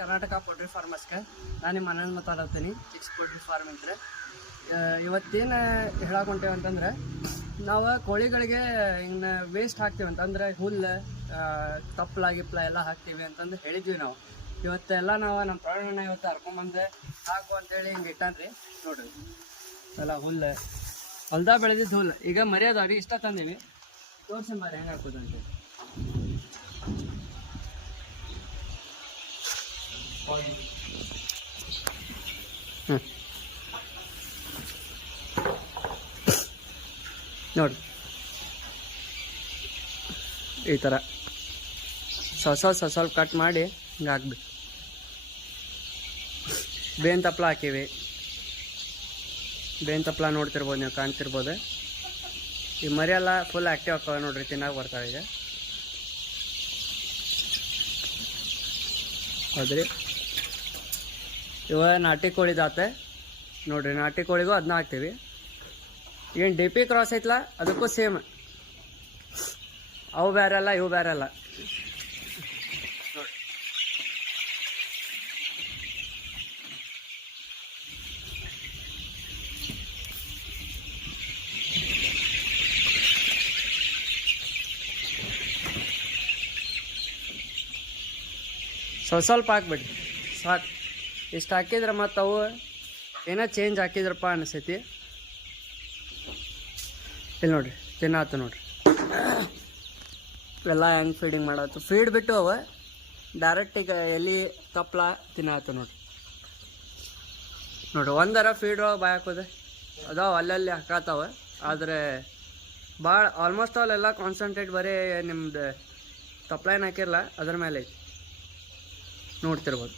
Karnataka poultry ಫಾರ್ಮರ್ಸ್ಗೆ ನಾನು ನಿಮ್ಮ ಮನೇಲಿ ಮಾತಾಡ್ತೀನಿ. ಚಿಕ್ಸ್ ಪೌಲ್ಟ್ರಿ ಫಾರ್ಮ್ ಇದ್ರೆ ಇವತ್ತೇನು ಹೇಳಕೊಂತೇವೆ ಅಂತಂದ್ರೆ, ನಾವು ಕೋಳಿಗಳಿಗೆ ಇನ್ನು ವೇಸ್ಟ್ ಹಾಕ್ತೀವಿ ಅಂತಂದ್ರೆ ಹುಲ್ಲು ತಪ್ಪಲ ಗಿಪ್ಲ ಎಲ್ಲ ಹಾಕ್ತೀವಿ ಅಂತಂದು ಹೇಳಿದ್ವಿ ನಾವು. ಇವತ್ತೆಲ್ಲ ನಾವು ನಮ್ಮ ಪ್ರಾಣಿಗಳನ್ನ ಇವತ್ತು ಹರ್ಕೊಂಬಂದು ಹಾಕು ಅಂತೇಳಿ ಹಿಂಗೆ ಇಟ್ಟಾನ್ರಿ. ನೋಡ್ರಿ ಎಲ್ಲ ಹುಲ್ಲು ಹೊಲ್ದಾಗ ಬೆಳೆದಿದ್ದು ಹುಲ್ಲು. ಈಗ ಮರ್ಯಾದವ್ರಿ ಇಷ್ಟ ತಂದೀವಿ, ತೋರಿಸಿ ಮಾರಿ ಹೆಂಗೆ ಹಾಕೋದಂತೆ. ನೋಡಿ ಈ ಥರ ಸ್ವಲ್ಪ ಕಟ್ ಮಾಡಿ ಹಿಂಗೆ ಹಾಕ್ಬೇಕು. ಬೇವಿನ ತಪ್ಪಲ ಹಾಕೀವಿ. ಬೇವಿನ ತಪ್ಪಲ ನೋಡ್ತಿರ್ಬೋದು, ನೀವು ಕಾಣ್ತಿರ್ಬೋದು. ಈ ಮರಿಯೆಲ್ಲ ಫುಲ್ ಆ್ಯಕ್ಟಿವ್ ಆಗ್ತವೆ ನೋಡ್ರಿ, ತಿನ್ನಾಗಿ ಬರ್ತಾವೆ ಈಗ. ಹೌದ್ರಿ, ಇವ ನಾಟಿ ಕೋಳಿದಾತೆ ನೋಡ್ರಿ. ನಾಟಿ ಕೋಳಿಗೂ ಅದನ್ನ ಹಾಕ್ತೀವಿ. ಏನು ಡಿ ಪಿ ಕ್ರಾಸ್ ಐತಲ್ಲ ಅದಕ್ಕೂ ಸೇಮ್, ಅವು ಬೇರೆ ಅಲ್ಲ ಇವು ಬೇರೆ ಅಲ್ಲ. ಸ್ವಲ್ಪ ಹಾಕ್ಬಿಡಿ ಸಾಕು. ಇಷ್ಟು ಹಾಕಿದ್ರೆ ಮತ್ತು ಅವು ಏನೋ ಚೇಂಜ್ ಹಾಕಿದ್ರಪ್ಪ ಅನಿಸೈತಿ. ಇಲ್ಲಿ ನೋಡಿರಿ ತಿನ್ನಾತು ನೋಡ್ರಿ, ಎಲ್ಲ ಹೆಂಗೆ ಫೀಡಿಂಗ್ ಮಾಡತ್ತು. ಫೀಡ್ ಬಿಟ್ಟು ಅವ ಡೈರೆಕ್ಟಿಗೆ ಎಲ್ಲಿ ತಪ್ಪಲ ತಿನ್ನಾತು ನೋಡ್ರಿ. ನೋಡ್ರಿ ಒಂದರ ಫೀಡ್ ಒಳಗೆ ಬಾಯ್ ಹಾಕೋದು ಅದಾವ, ಅಲ್ಲಲ್ಲಿ ಹಾಕತ್ತಾವ. ಆದರೆ ಭಾಳ ಆಲ್ಮೋಸ್ಟ್ ಅಲ್ಲೆಲ್ಲ ಕಾನ್ಸಂಟ್ರೇಟ್ ಬರೀ ನಿಮ್ದು ತಪ್ಪಲ ಏನು ಹಾಕಿರಲ್ಲ ಅದ್ರ ಮೇಲೆ ಐತಿ, ನೋಡ್ತಿರ್ಬೋದು.